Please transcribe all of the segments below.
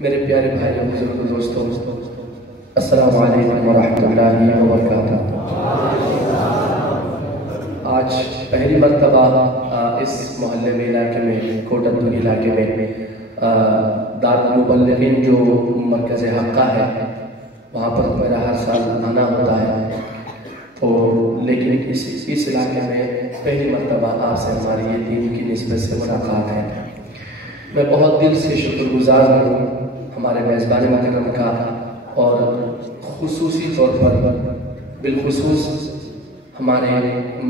मेरे प्यारे भाई बुजुर्ग दोस्तों, अस्सलामु अलैकुम वरहमतुल्लाहि वबरकातुहू। आज पहली मर्तबा इस मोहल्ले में, इलाके में, कोटद्दू इलाके में दारुल मुबल्लिगीन जो मरकज़ हक्का है वहाँ पर मेरा हर साल आना होता है। तो लेकिन इस इलाके में पहली मर्तबा आपसे हमारी ये दीन की निस्बत से मुलाकात है। मैं बहुत दिल से शुक्रगुजार हूँ हमारे मेज़बान मुकर्रम का, और खुसूसी तौर पर बिलखुसूस हमारे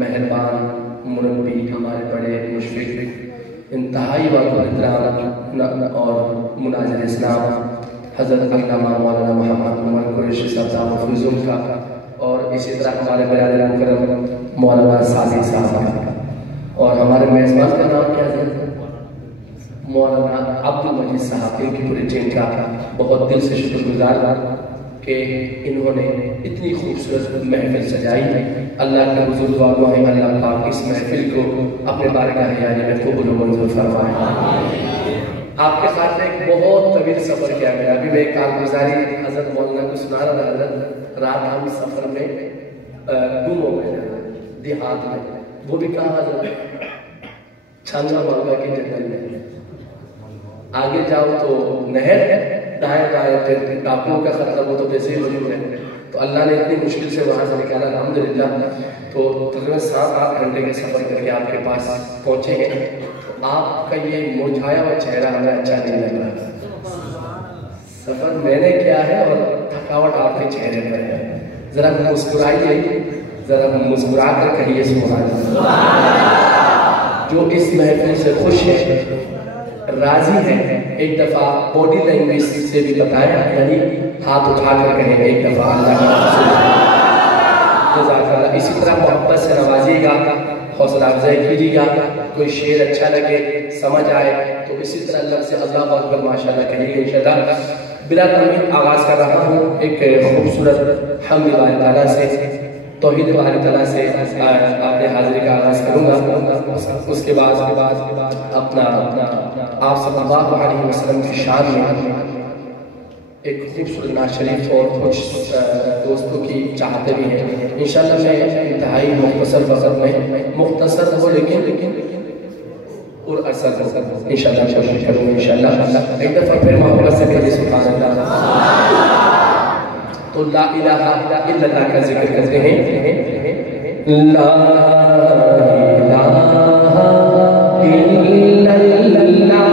मेहरबान मुरब्बी, हमारे बड़े मुशफ़िक़, इंतहाई वाक़िअ और मुनाज़िर इस्लाम हज़रत अल्लामा मौलाना मोहम्मद उमर कुरैशी साहब मफ़रूज़ का, और इसी तरह हमारे बिरादर मुकर्रम मौलाना सादी साहब का, और हमारे मेज़बान का नाम क्या है, मौलाना अब्दुल मजीद साहब, इनकी पूरी टीम का बहुत दिल से शुक्रगुजार कि इन्होंने इतनी खूबसूरत महफिल सजाई। अल्लाह के हुज़ूर दुआ है अल्लाह पाक इस महफिल को अपने बारगाह यानी में कबूल मंजूर फरमाए। आपके साथ एक बहुत तवील सफ़र किया गया। अभी मैं कारगुजारी हज़रत मौलाना को सुना रहा था। रात हम सफ़र में गुम हो गए देहात में, वो भी कहाँ छांगा मांगा के जंगल में। आगे जाओ तो नहर, दाएं दाएं डाकुओं का खतरा, वो तो वैसे ही मौजूद है। तो अल्लाह ने इतनी मुश्किल से वहाँ से निकाला अल्हम्दुलिल्लाह। तो तकरीबन 7-8 घंटे के सफ़र करके आपके पास पहुँचे हैं। तो आपका ये मुरझाया हुआ चेहरा हमें अच्छा नहीं लग रहा। सफ़र मैंने किया है और थकावट आपके चेहरे पर है। ज़रा मुस्कुराइए, ज़रा मुस्कुरा कर कहिए सुभान अल्लाह। जो इस महफिल से खुश है, राजी है, एक दफ़ा बॉडी लैंग्वेज से भी बताया, यानी हाथ उठा कर कहें एक दफ़ा अल्लाह का। इसी तरह मोहब्बत से नवाजिएगा, हौसला अफजाई कीजिएगा। कोई शेर अच्छा लगे, समझ आए तो इसी तरह अल्लाह से अल्लाह अकबर माशाअल्लाह कहिएगा इंशाअल्लाह। बिला तमीज़ आगाज़ कर रहा हूँ एक खूबसूरत हम्द वाले ताला से, तौहीद वाले ताला से अपने हाज़िरी का आगाज़ करूँगा। उसके बाद अपना आप सल्लल्लाहु अलैहि वसल्लम की शान में एक खूबसूरत नात शरीफ और कुछ दोस्तों की चाहते भी हैं। इंशाअल्लाह मैं इंतहाई मुख्तसर वक़्त में, मुख्तसर हो लेकिन और असर हो इंशाअल्लाह कोशिश करूँगा। इंशाअल्लाह एक दफ़ा फिर मोहब्बत से कहिए सुभान अल्लाह। तो ला इलाहा इल्लल्लाह का जिक्र करते हैं। ला इलाहा इल्लल्लाह, Allah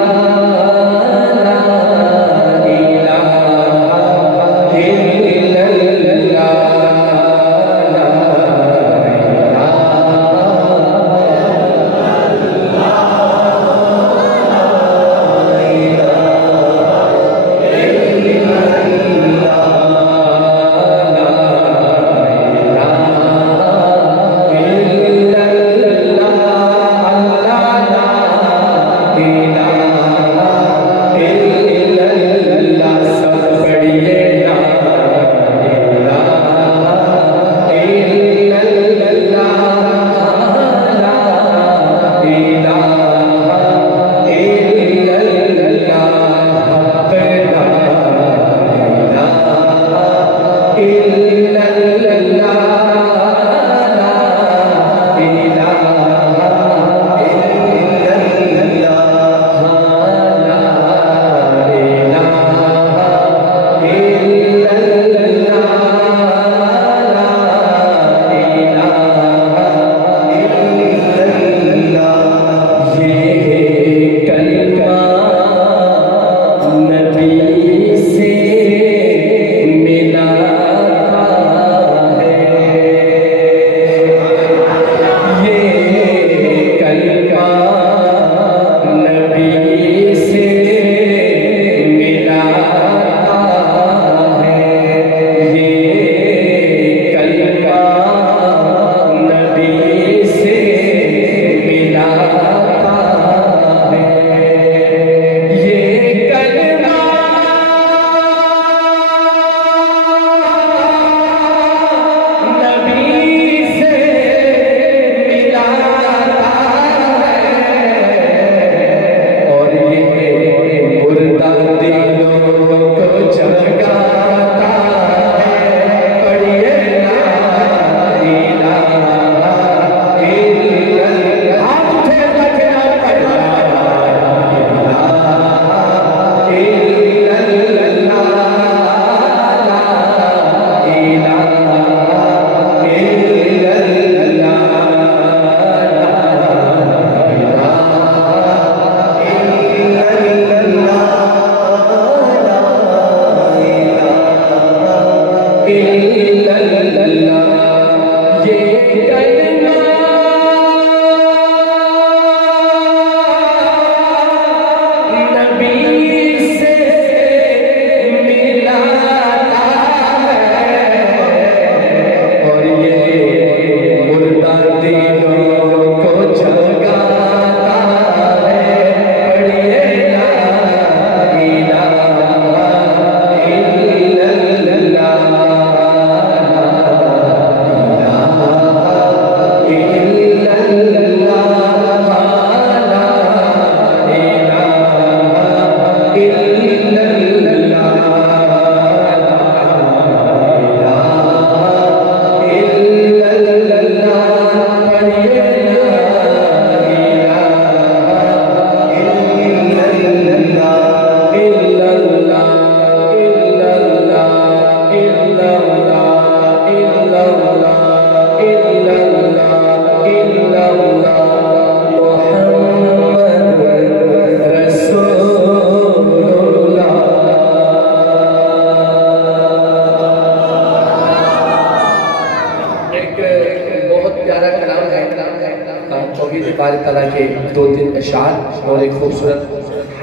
2-3 अशार और एक खूबसूरत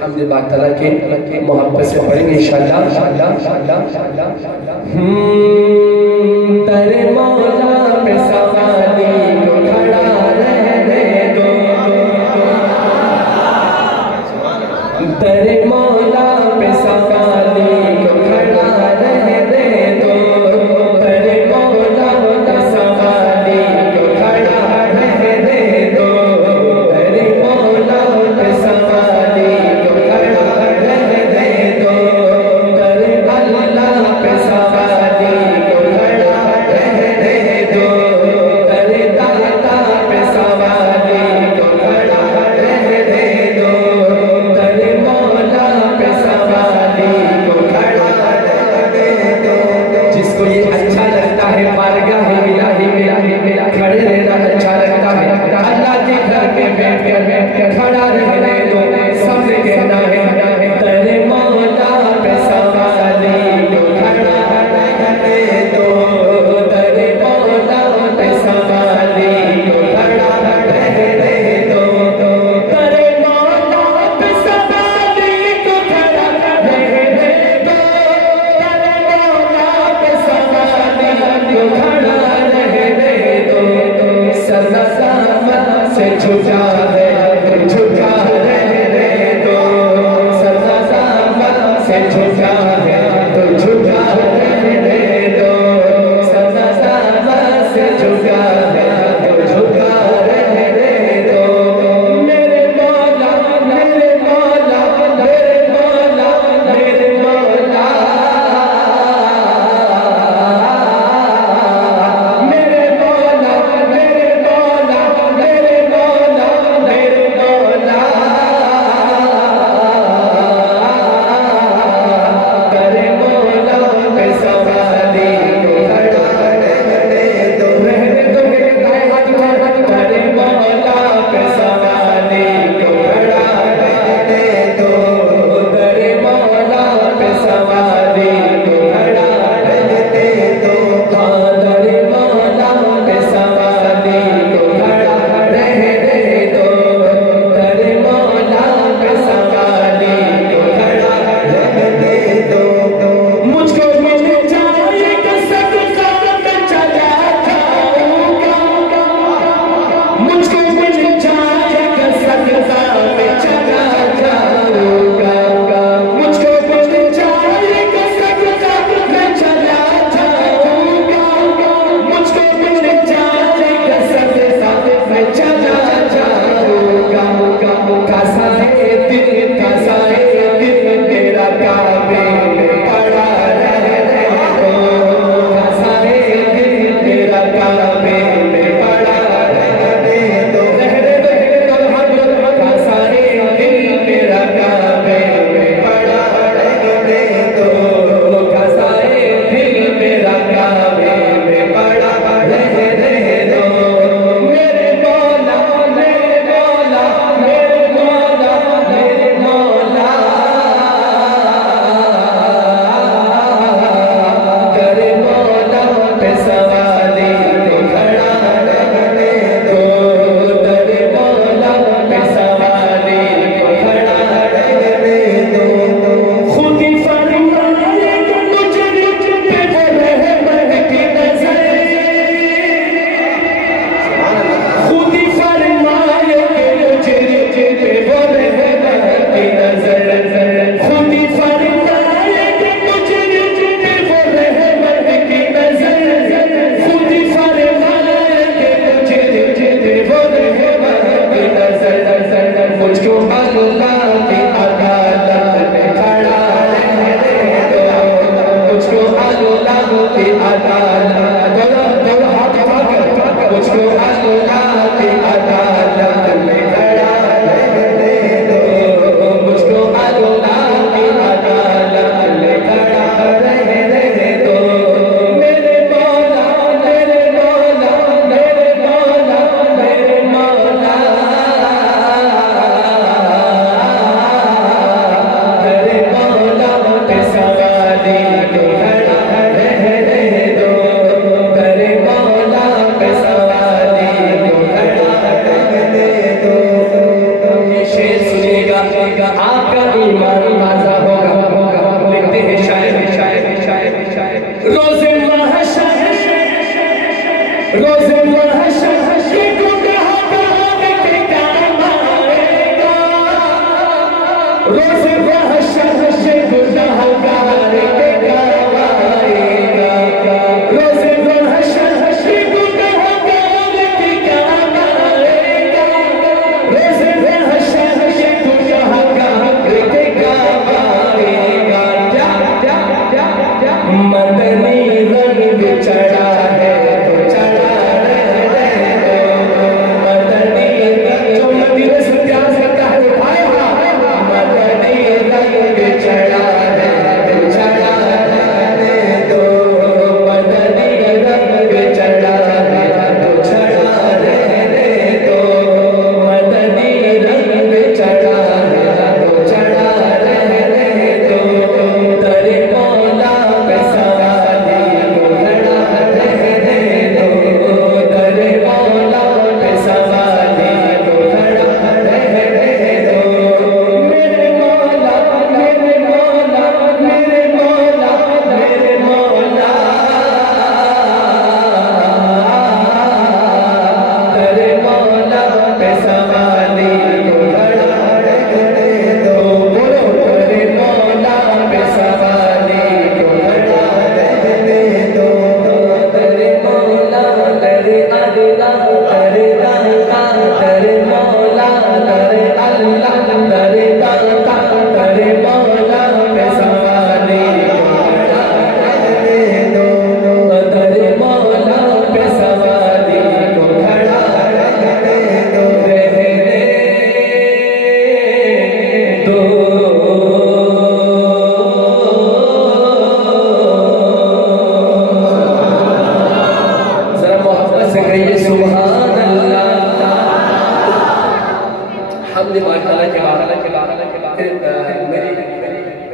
हमद बात तआला के मोहब्बत से पढ़ेंगे इंशाअल्लाह। तेरे मौला पे सवाली को खड़ा रहने दो, तेरे मौला पे सवाली को खड़ा रहने दो, तेरे मौला पे सवाली को खड़ा रहने दो, तेरे मौला पे सवाली को खड़ा रहने दो, तेरे अल्लाह पे सवाली को खड़ा रहने दो, तेरे दाता पे सवाली को खड़ा रहने दो, तेरे मौला पे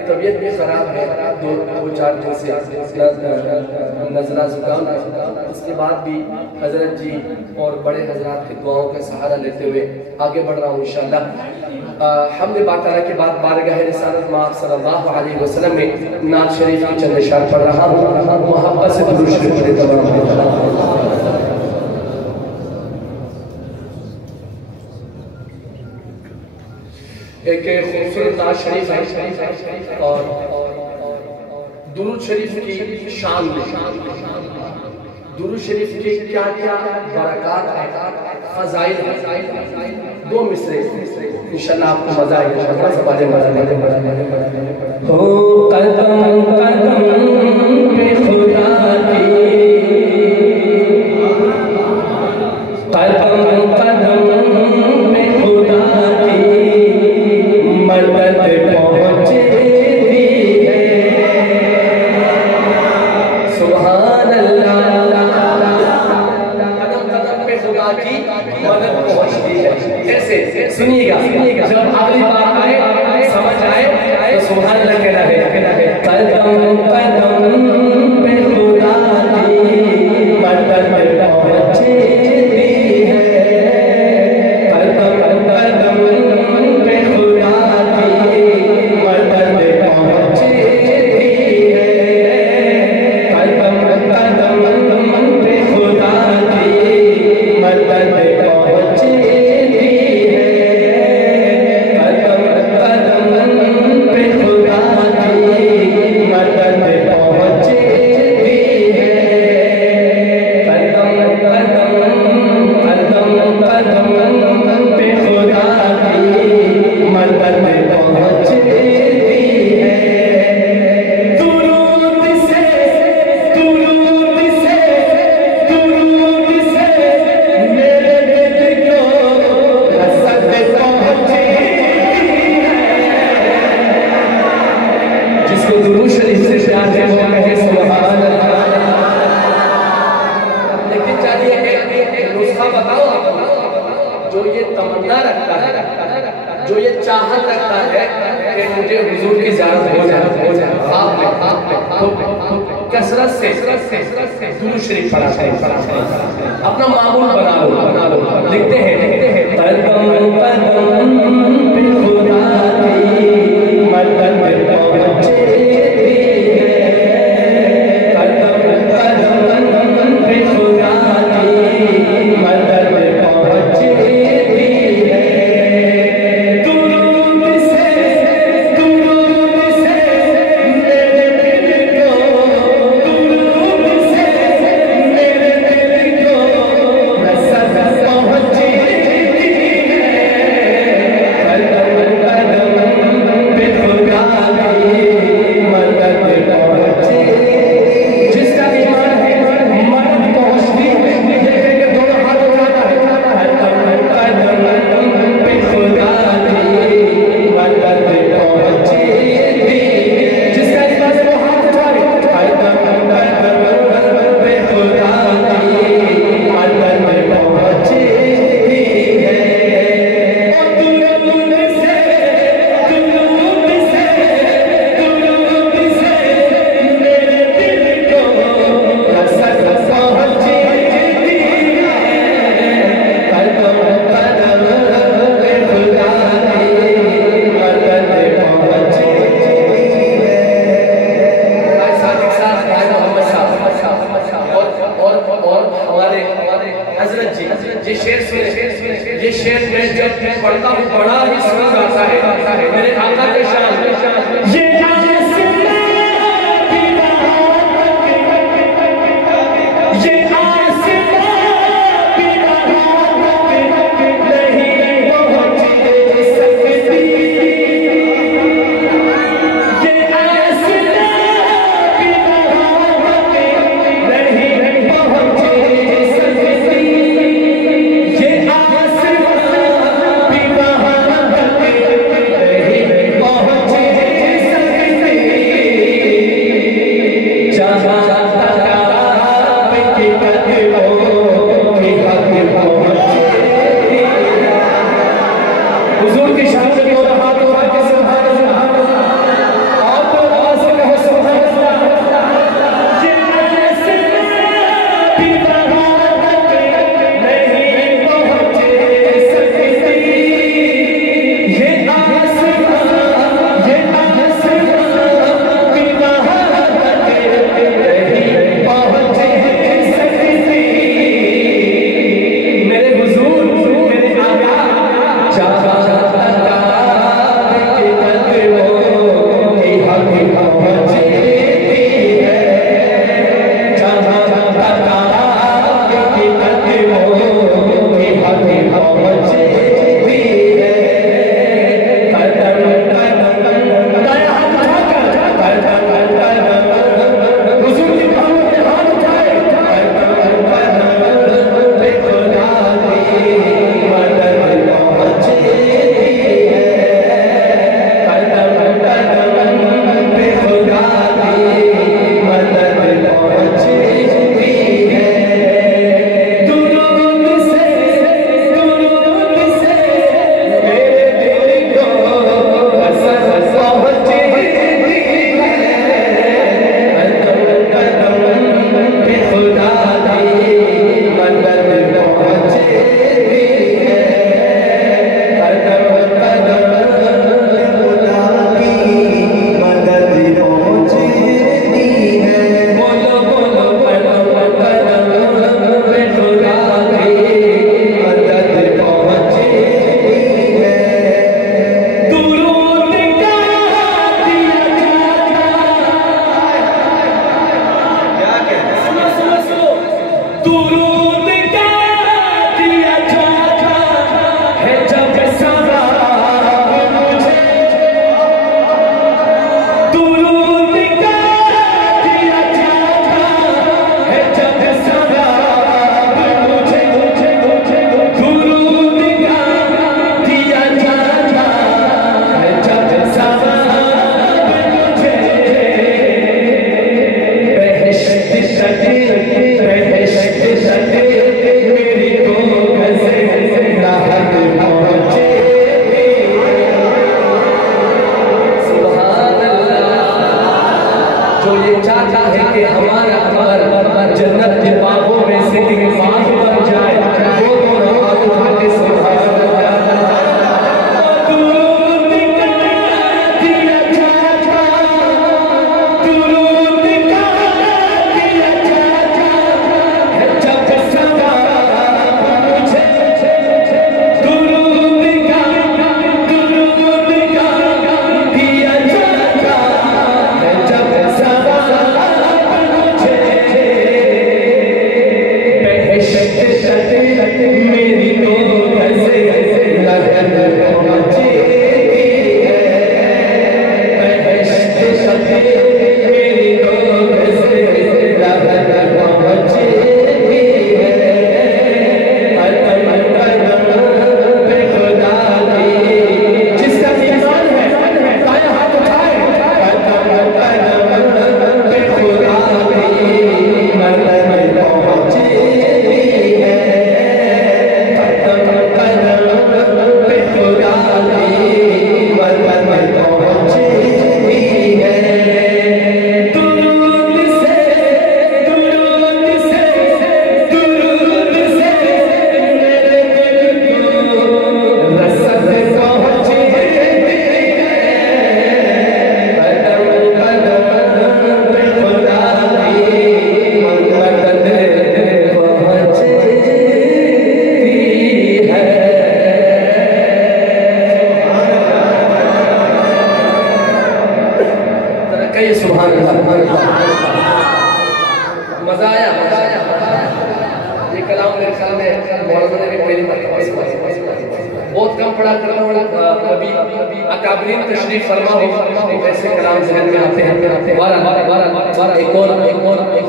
तबीयत भी खराब है, दो चार दिन से नजला जुकाम है। उसके बाद भी हजरत जी और बड़े हजरात की दुआओं का सहारा लेते हुए आगे बढ़ रहा हूँ इंशाअल्लाह। हमने बाकारा के बाद बारगाह रिसालत में आप सल्लल्लाहु अलैहि वसल्लम में नात शरीफ की चंद इशार पढ़ रहा हूँ। मोहब्बत से दुरूद शरीफ पढ़े तमाम। एक खूबसूरत नात शरीफ है और दुरूद शरीफ की शान में दुरूद शरीफ के क्या क्या बरक़ात है, फ़ज़ाइल है। दो मिसरे इंशाअल्लाह आपको मजा आएगा। हो कदम कदम पे खुदा की, कदम कदम पे खुदा की मदद पहुंचती है। सुभान अल्लाह। कदम कदम पे खुदा की मदद पहुंचती है। कैसे? सुनिएगा, जब अगली बार आए समझ आए तो सुभान अल्लाह कहना है। कदम कदम पे खुदा की मदद पहुंचती है। कदम कदम पे खुदा की मदद पहुंचती है। कदम कदम पे खुदा की मदद पहुंचती है। कदम कदम पे खुदा की मदद पहुंचती है। कदम कदम कदम कदम पे खुदा की मदद पहुंचती है। दुरूद से दुरूद से दुरूद से मेरे दिल को रसद पहुंची है। जिसको दुरूद शरीफ से प्यार है वो कहे सुभान अल्लाह। लेकिन चलिए एक नुस्खा बताओ आपको, जो ये तमन्ना रखता है, जो ये चाहत रखता है कि मुझे हुजूर की ज़ियारत हो जाए, तो कसरत से दुरूद शरीफ पढ़ा है। अपना मामूल बना लो। लिखते हैं कदम कदम पे खुदा की मदद पहुंचती है। कदम कदम पे खुदा की मदद पहुंचती है। दुरूद से दुरूद जो ये चाहता है कि हमारा कब्र जन्नत के बागों में से एक बाग बन जाए, वो दोनों हाथ उठा के सुभान मजा आया। ये कलाम मेरे ख्याल में मौलाना ने भी पहली बार बहुत कम पढ़ा करता हूँ, अभी अकाबरीन तशरीफ फरमा हो ऐसे कलाम ज़हन में आते हैं। एक और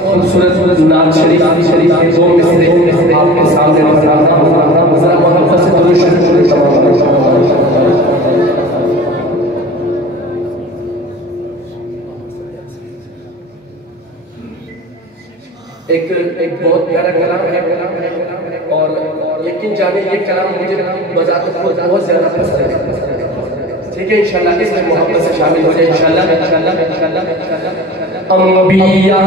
खूबसूरत नात शरीफ के दो मिसरे आपके सामने पढ़ रहा हूँ, ज़रा मोहब्बत से दुरूद शरीफ तमाम। एक बहुत प्यारा कलाम है और यकीन जाने ये कलाम मुझे बजाते बहुत ज़्यादा पसंद है। ठीक है, इंशाल्लाह इसमें मोहब्बत से शामिल हो जाए इंशाल्लाह। अंबिया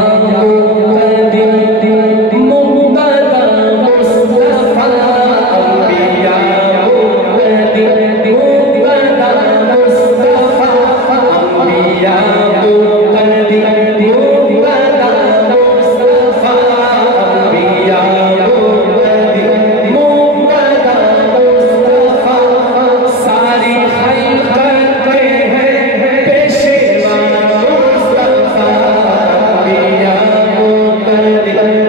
Thank you.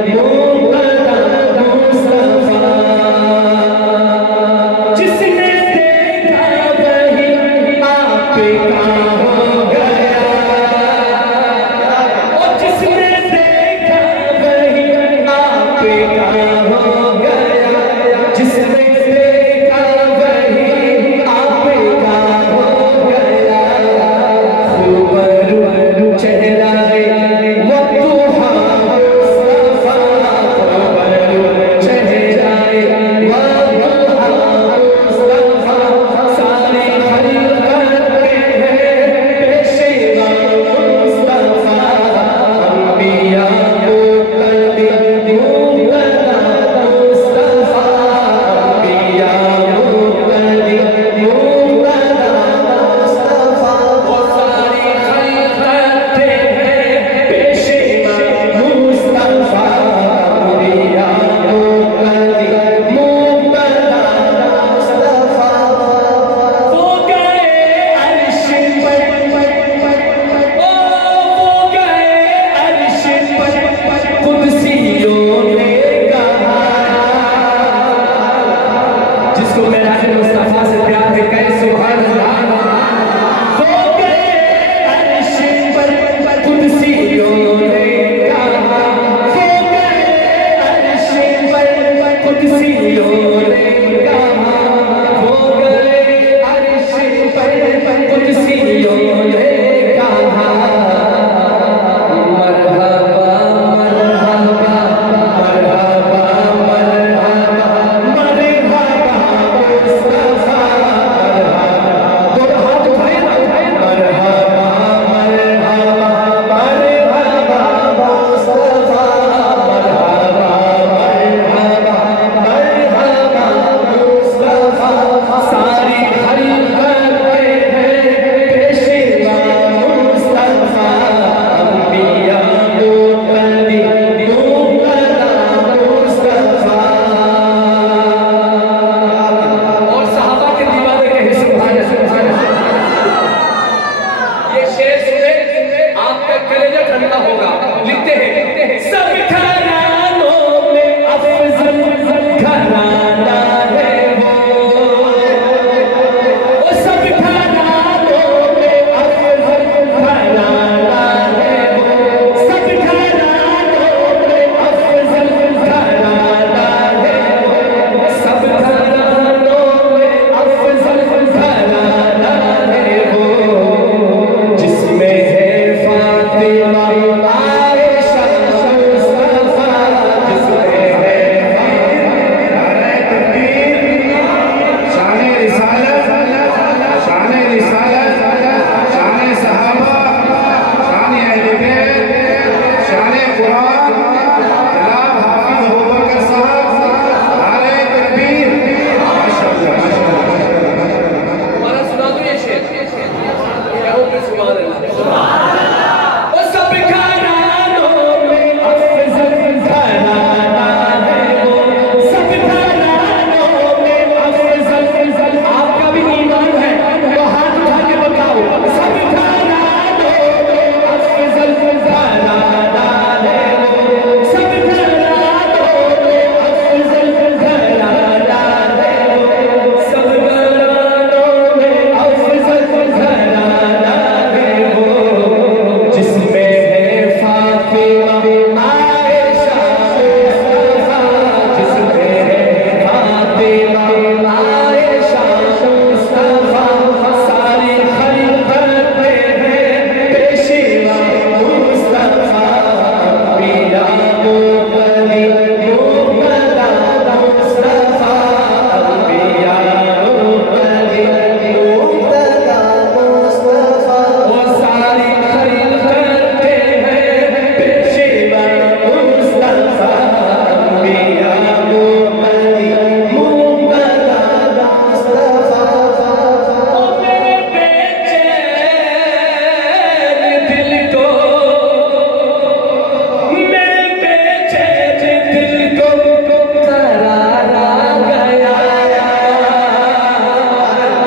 कलेजा ठंडा होगा। लिखते हैं सब घरानों में अफजल घराना है वो, सब घरानों में अफजल घराना है वो, सब घरानों में अफजल घराना है वो, सब घरानों में अफजल घराना है वो, जिसमें है फातिमा आयशा मुस्तफा, जिसमें है नारे तकबीर, शाने रिसालत, शाने रिसालत, शाने सहाबा, शाने अहले बैत, शाने कुरान, जनाब हाफिज अबू बकर साहब, नारे तकबीर, माशाअल्लाह माशाअल्लाह। हमारा सुना दो ये शेर, क्या हो फिर सुभान अल्लाह। वो सब घरानों में अफजल घराना है वो, सब घरानों में अफजल, आपका भी ईमान है तो हाथ उठा के बताओ, सब घरानों में अफजल घराना है वो, सब घरानों में अफजल घराना है वो, सब घरानों में अफजल घराना है वो, जिसमें है फातिमा आयशा मुस्तफा, जिसमें है फातिमा आयशा मुस्तफा, सारी खलीफत में है पेशवा मुस्तफा, पिया मुक़द्दी मुक़द्दा मुस्तफा, पिया मुक़द्दी मुक़द्दा मुस्तफा, वो सारी खलीफत में है पेशवा मुस्तफा, पिया मुक़द्दी मुक़द्दा मुस्तफा। ओ मेरे बेचैन दिल को, मेरे बेचैन दिल को करार आ गया,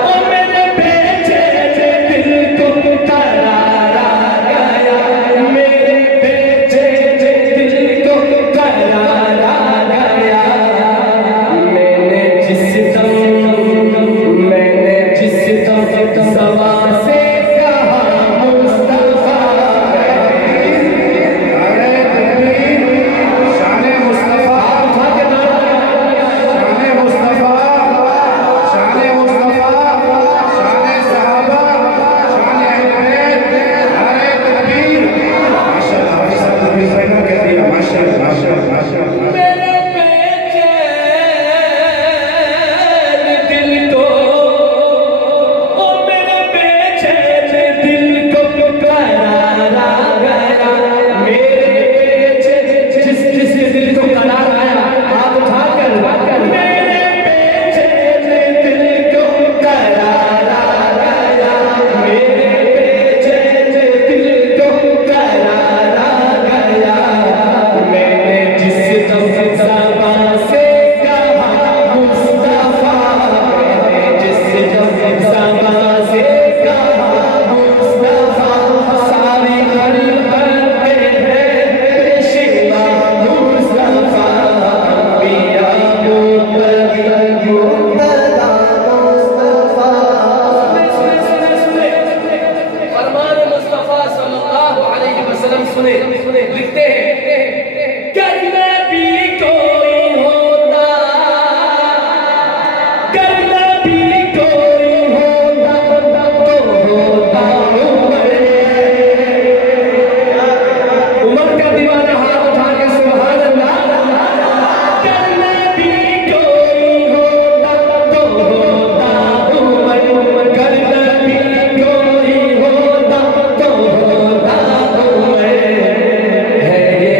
ओ मेरे बेचैन दिल को करार आ गया, मेरे बेचैन दिल को करार आ गया, मैंने जिस दम सवा से कहा मुस्तफा, नारे तकबीर, शाने मुस्तफा, शाने मुस्तफा, शाने मुस्तफा, शाने सहाबा, शाने अहले बैत, नारे तकबीर, माशाअल्लाह माशाअल्लाह, बिस्मिल्लाह कह दिया, माशाअल्लाह माशाअल्लाह माशाअल्लाह। मेरे बेचैन दिल को, ओ मेरे बेचैन दिल को करार आ गया, मेरे बेचैन जिस दिल को करार आया, हाथ उठाकर मेरे बेचैन दिल को करार आ गया, मेरे बेचैन दिल को करार आ गया, मैंने जिस दम ज़बां से कहा मुस्तफा, मैंने जिस दम ज़बां से कहा मुस्तफा, सारी खलीफत में है पेशवा मुस्तफा, पिया मुक़द्दी मुक़द्दा मुस्तफा। सुने फरमान मुस्तफा सल्लल्लाहु अलैहि वसल्लम सुने, लिखते हैं कर नबी कोई होता, कर नबी कोई होता तो होता उमर का दीवाना, हाथ उठा के सुभान अल्लाह। कर नबी कोई होता तो होता उमर, कर नबी कोई होता तो होता उमर, है ये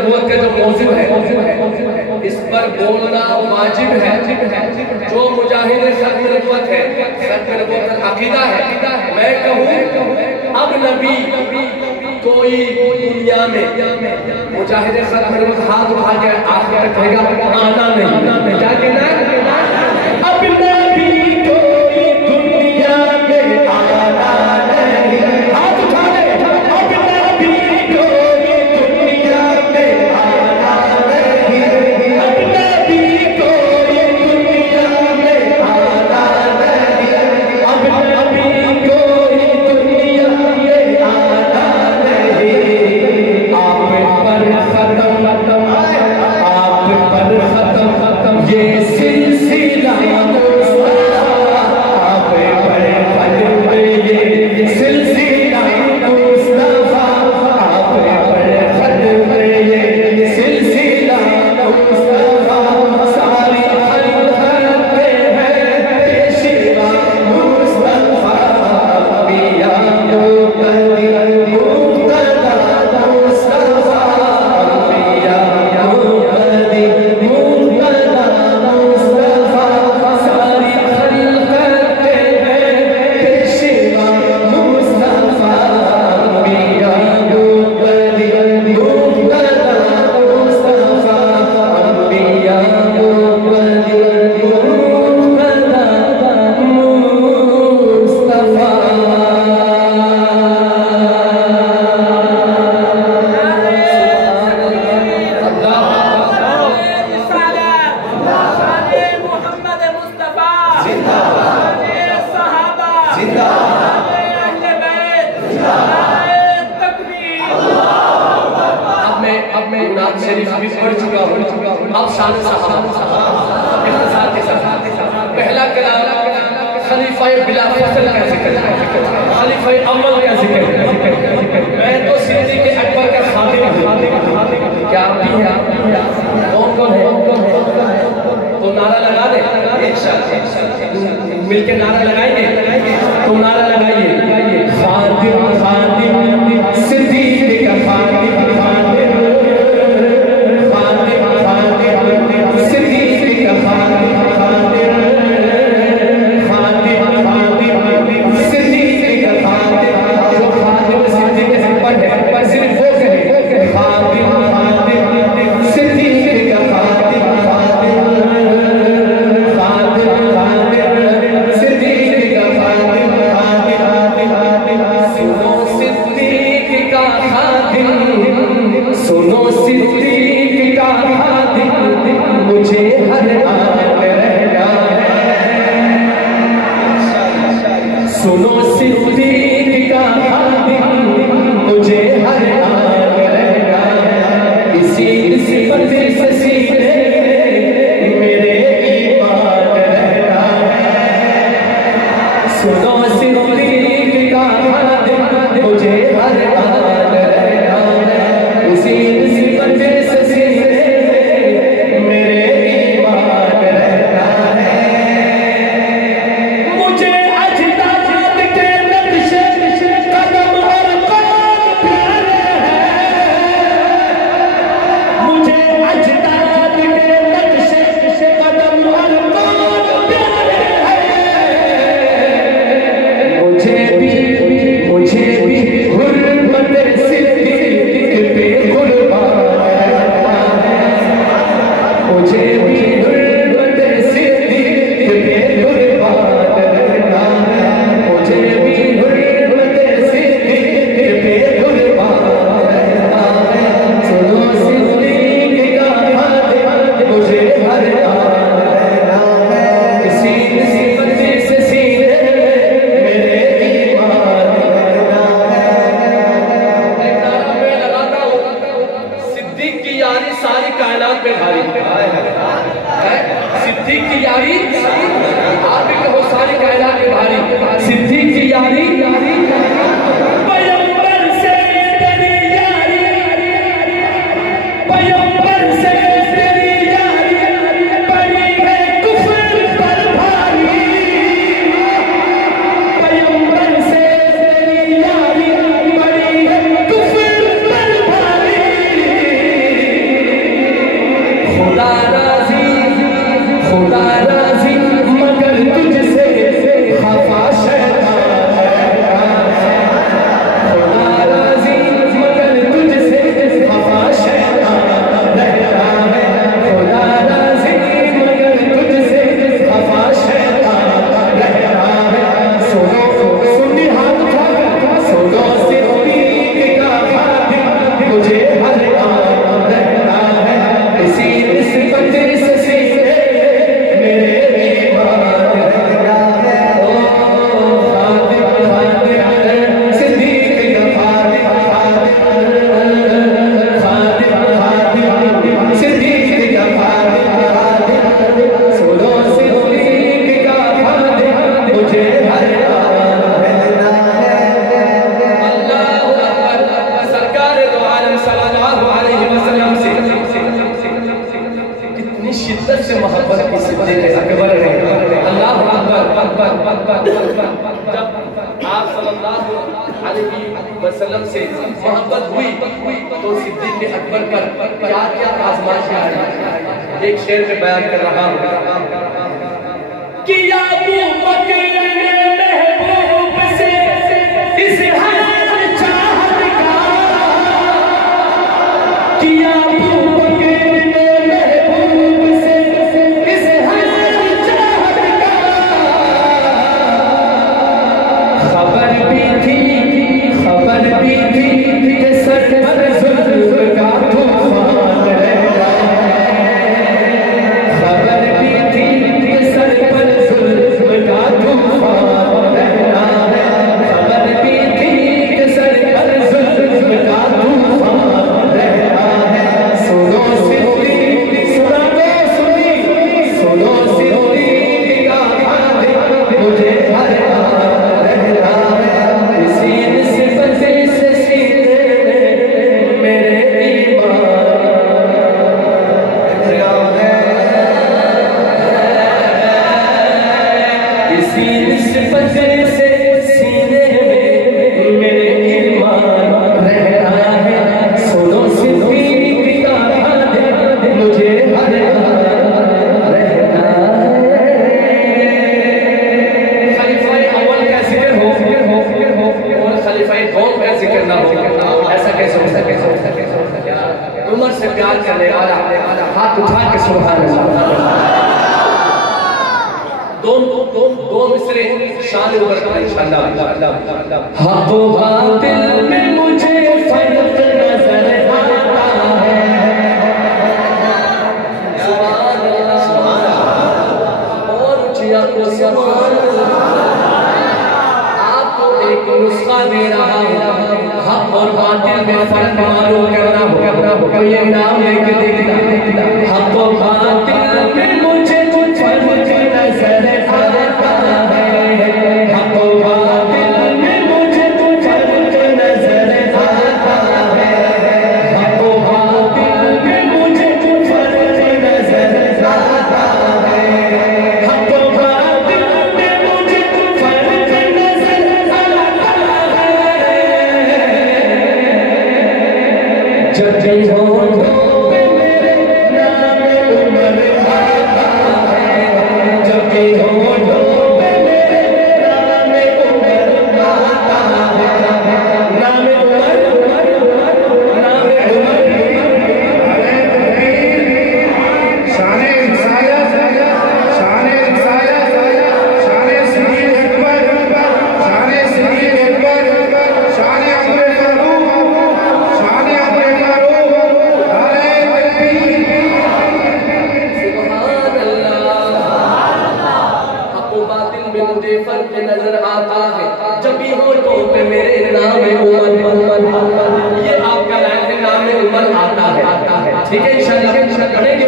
नबूवत का जो मौजू है इस पर बोलना वाजिब है। जो मुजाहिद खत्म नबूवत है, खत्म नबूवत का अकीदा है, मैं कहूँ अब नबी कोई दुनिया में मुजाहिद खत्म नबूवत हाथ उठा के आखिर तक कहेगा आना नहीं, क्या कहना है? अब नबी कोई दुनिया में आना नहीं, हाथ उठा ले। अब नबी कोई दुनिया में आना नहीं, अब नबी कोई दुनिया में आना नहीं, अब नबी कोई दुनिया में आना नहीं। आप पर खत्म, आप पर खत्म ये सिलसिला मुस्तफा, आप पर खत्म ये सिलसिला मुस्तफा, आप पर खत्म ये सिलसिला मुस्तफा। सारी खलकत में है पेशवा मुस्तफा, पिया मुक़द्दर मुक़्तदा मुस्तफा, पिया मुक़द्दर मुक़्तदा मुस्तफा। सारी खलकत में है पेशवा मुस्तफा, पिया मुक़द्दर मुक़्तदा मुस्तफा, पिया मुक़द्दर अब मैं नात शरीफ भी पढ़ चुका हूँ। अब शान सहाबा के साथ पहला कलाम खलीफा बिला फजल का जिक्र है, खलीफा अव्वल का जिक्र है। मैं तो सिद्दीक़ अकबर का खादिम हूँ, क्या आप भी हैं? कौन कौन है? तो नारा लगा दे, मिलके नारा लगाएंगे। तो नारा लगाइए, खादिम खादिम सिद्दीक़ का खादिम, खादिम खादिम खादिम सिद्दीक़ का खादिम, खादिम खादिम खादिम सिद्दीक़ का खादिम। जो खादिम सिद्दीक़ अकबर है, पर सिर्फ वो कहे खादिम खादिम सिद्दीक़ का खादिम, खादिम खादिम खादिम सिद्दीक़ का खादिम, खादिम खादिम। सुनो सिद्दीक़ का खादिम, सुनो सिद्दीक़ का खादिम, मुझे हर आन रहना है। सुनो सिद्दीक़ का खादिम, मुझे हर आन रहना है। इसी सिफत से सीने मेरे ईमान रहना है। सुनो सिद्दीक़ का खादिम, मुझे हर आन रहना है। इसी सिफत से सीने मेरे ईमान रहना है। मुझे अजदाद के नक्शे कदम और कौन प्यारे हैं, मुझे अजदाद के नक्शे कदम और कौन प्यारे हैं। मुझे भी हुर्मत सिद्दीक़ पे कुर्बान रहना है। मुझे भी हुर्मत सिद्दीक़ पे कुर्बान रहना है। मुझे भी हुर्मत सिद्दीक़ पे कुर्बान रहना है। सुनो सिद्दीक़ का खादिम, मुझे हर आन रहना है। इसी सिफत से सीने मेरे ईमान रहना है। एक नारा मैं लगाता हूँ, सिद्दीक़ की यारी सारी कायनात में भारी है। सिद्दीक़ की यारी आप भी कहो सारी कायनात में भारी। सिद्दीक़ की यारी पैगंबर से तेरी यारी, पैगंबर से तेरी यारी पड़ी है कुफ्र पर भारी। पैगंबर से तेरी यारी पड़ी है कुफ्र पर भारी। सबसे मोहब्बत की सिद्दीक़ अकबर है। अल्लाह अकबर। जब आप सल्लल्लाहु अलैहि वसल्लम से मोहब्बत हुई तो सिद्दीक़ अकबर पर क्या क्या आज़माइशें आई, एक शेर में बयान कर रहा हूँ कि या अबू बकर ने महबूब से इज़हार चाहत का, कि या अबू बकर ने महबूब से इज़हार चाहत का, खबर भी थी कि सर पर जुल्म का तूफान है, खबर भी थी कि सर पर जुल्म का तूफान रहना है, खबर भी थी कि सर पर जुल्म का तूफान रहना है। सुनो सिद्दीक़ सुनो सिद्दीक़ का हाल मुझे हर हाल रहना है, इसी निस्बत से सीने में मेरे ईमान रहना है, इसी निस्बत से सीने में मेरे ईमान रहना है। सुनो सिद्दीक़ का हाल मुझे हर हाल रहना है। खलीफाए अव्वल का जिक्र हो और खलीफाए दोम का जिक्र ना हो, ऐसा कैसे हो सके? उमर से प्यार करने वाला हाथ उठा के सुभान अल्लाह। दो मिसरे शान उमर का इंशाअल्लाह। हक़ व बातिल में मुझे फर्क नजर आता है, सुभान अल्लाह और ऊंचिया को सुभान अल्लाह। आपको एक नुस्खा दे रहा हूं, हक और बातिल में फर्क मालूम करना हो तो ये नाम लेके देखना, हक और बातिल में मुझे फर्क नजर आता है, हक और बातिल में मुझे फर्क नजर आता है, हक और बातिल में मुझे फर्क नजर आता है, हक और बातिल में मुझे फर्क नजर आता है। जब भी होठों पे मेरे नाम उमर आता है, जब भी होठों पे मेरे नाम उमर आता है, नाम उमर, नाम उमर। शाने रिसालत, शाने रिसालत, शाने सिद्दीक़ अकबर, शाने सिद्दीक़ अकबर, शाने अमर फारूक, शाने अमर फारूक, नारे तकबीर। सुभान अल्लाह। हक़ व बातिल में मुझे फर्क नजर आता है, जब भी होठों पे मेरे नाम उमर, ये आपका लाइन में नाम उमर आता है। ठीक है इंशाअल्लाह पढ़ेंगे।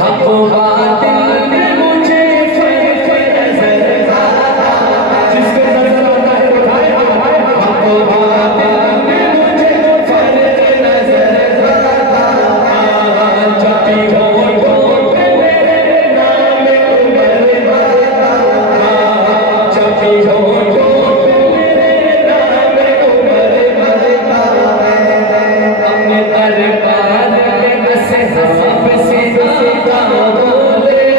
हक़ व बातिल में मुझे फर्क नजर आता है, जिसको नजर आता है उठाए हाथ। हक़ व बातिल में मुझे फर्क नजर आता है, जब भी होठों पे मेरे नाम उमर आता है, जब भी होठों पे मेरे नाम उमर आता है। अपने दरबार में असहाब से ज़्यादा बोले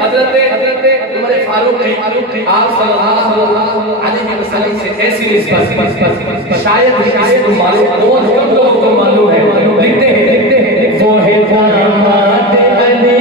हज़रत उमर फारूक की आप सल्लल्लाहु अलैहि वसल्लम से ऐसी निस्बत शायद इसको मालूम बहुत कम लोगों को मालूम है। लिखते हैं वो है दामाद अली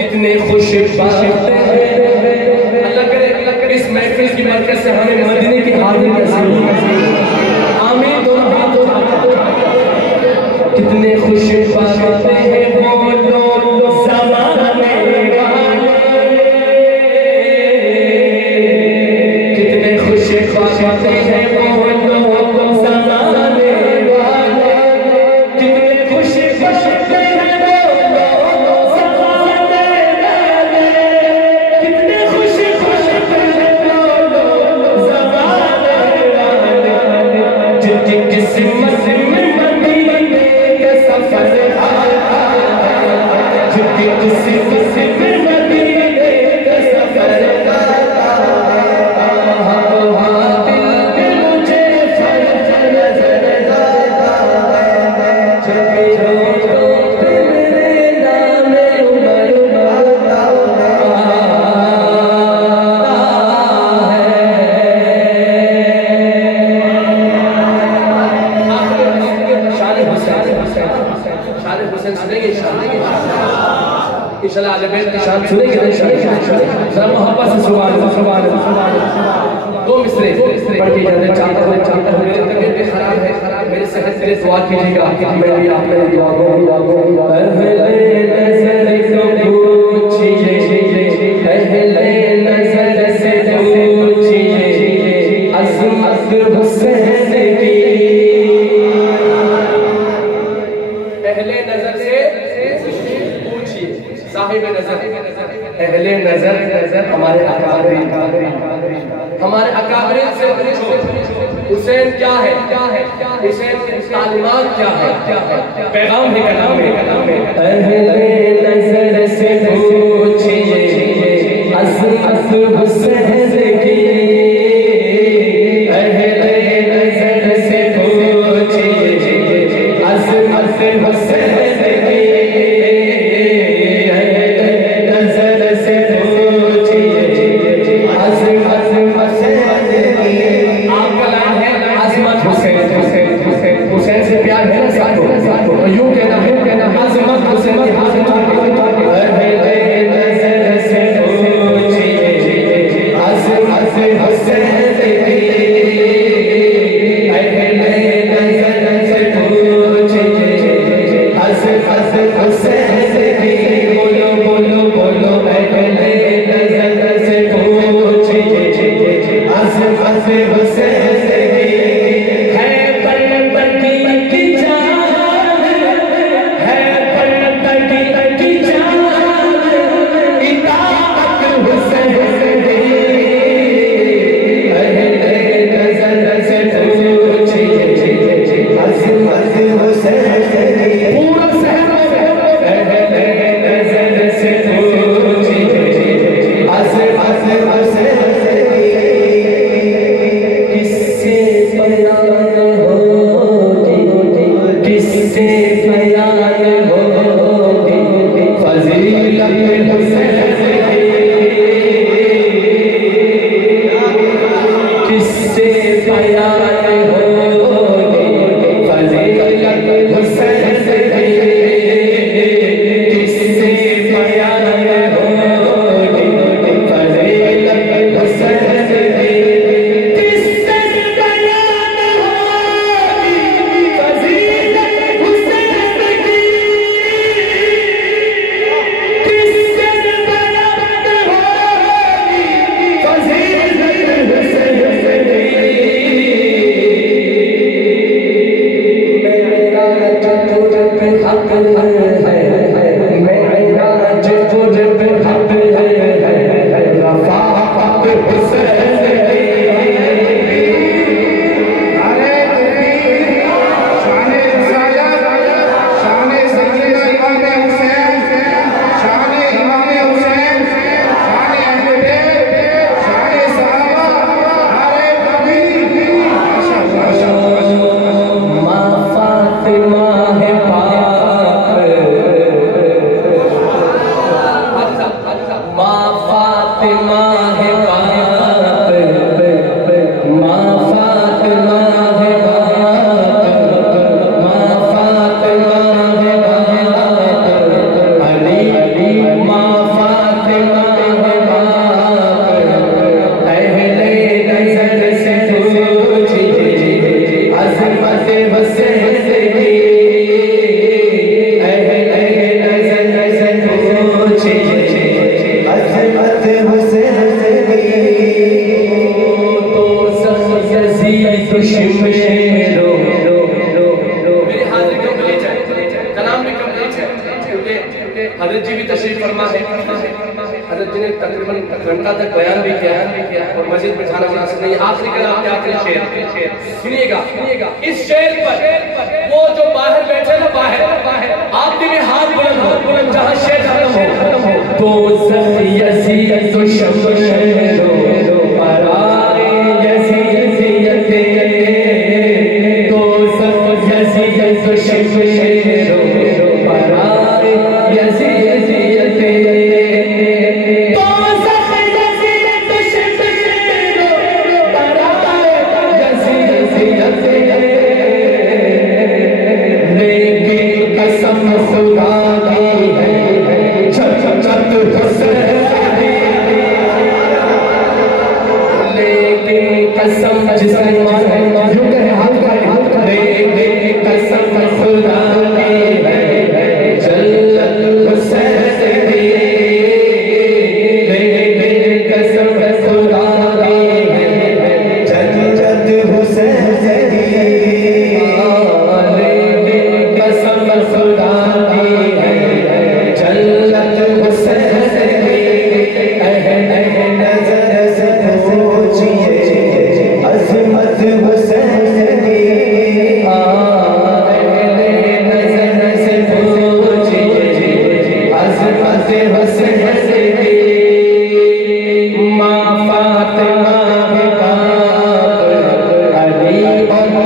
कितने खुश अल्लाह करे इस महफिल की बरकत से हमें मदीने की हाजिरी नसीब हो। आमीन। दोनों हाथ कितने खुश बातें हैं वो लोग ज़माने वाले, कितने खुश बातें हैं वो लोग ज़माने वाले, कितने खुश बातें हैं इंशाल्लाह आज बैठ के शान सुनेंगे जरा मोहब्बत से सुभान अल्लाह। दो मिसरे पढ़ के जाने चाहता हूं। मेरी तबीयत भी खराब है, मेरी सेहत के लिए दुआ कीजिएगा। मेरी आप मेरी दुआ को पहले नजर को पूछिए, पहले नजर से पूछिए अज़मत हुसैन की, पहले नजर से साहिब नजर अहले नजर हमारे अकाबरीन से पूछो हुसैन क्या है। इसे तालीमात क्या है, पैगाम है कलाम में। अहले नजर से पूछिए अज़मत हुसैन की, अहले नजर से पूछिए अज़मत हुसैन की, अहले नजर से पूछिए अज़मत हुसैन की। आपका नाम है अज़मत हुसैन, हुसैन से प्यार है ना साथों, तो यूं कहना अज़मत हुसैन की हाथ अहले नजर से पूछिए अज़मत हुसैन की, अहले नजर से पूछिए अज़मत हुसैन की। बोलो बोलो बोलो अहले नजर से पूछिए अज़मत हुसैन की। है पलटकी की जान, है पलटकी की जान, इताअत हुसैन की, अहले नजर से पूछिए अज़मत हुसैन की। पूरा सहर अहले नजर से पूछिए अज़मत हुसैन की। किससे बयान होगी, किससे बयान होगी फजीलत हुसैन की, किससे बयान होगी फजीलत हुसैन की, किससे बयान होगी फजीलत हुसैन की, किससे बयान होगी फजीलत हुसैन की, किससे बयान होगी फजीलत हुसैन की। मेराज तुझ पे हक है, मेराज तुझ पे हक है, रफ़ाअत हुसैन की। अरे शाने रिसालत, शाने सैयदना इमाम हुसैन, शाने इमाम हुसैन, शाने अहले बैत, शाने सहाबा, अरे कभी माशाअल्लाह। माँ फातिमा है पाक, माँ फातिमा है पाक, माँ फातिमा है पाक, माँ फातिमा है पाक, अली माँ फातिमा है पाक, अहले नजर से पूछिए अज़मत हुसैन की, अहले नजर से पूछिए अज़मत हुसैन की। तो सब यज़ीद शिमेरो मेरी हाजिरी कंप्लीट है, कलाम भी कंप्लीट है, क्योंकि हज़रत जी भी तशरीफ फरमा है। हज़रत जी ने तकरीबन घंटा तक बयान भी किया और मस्जिद में खाना मुनासिब नहीं। आखिरी कलाम के आखिरी शेर सुनिएगा। इस शेर पर वो जो बाहर बैठे ना, बाहर आपके भी हाथ बुलंद हो जहाँ शेर खत्म हो। तो सब यज़ीद शिमेरो पराए यज़ीदियते, तो सब यज़ीद शिमेरो पराए यज़ीदियते, तो सब यज़ीद शिमेरो पराए यज़ीदियते। लेकिन कसम खुदा की है छत छत हुसैन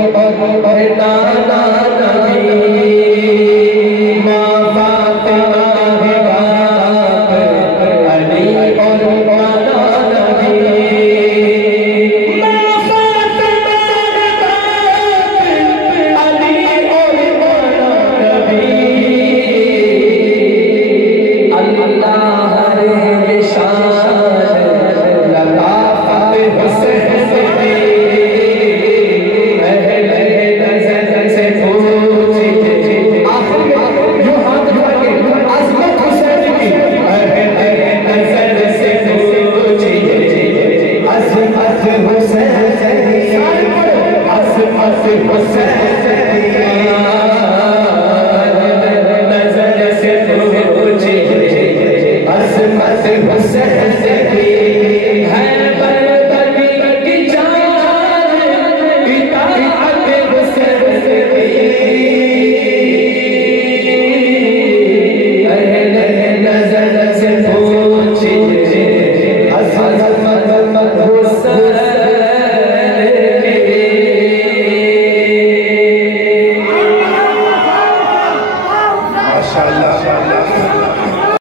नाना नबी माँ फातिमा है बाप अली और नाना नबी माँ फातिमा है बाप अली और नाना नबी अल्लाह रे निशान लताफत हुसैन Husain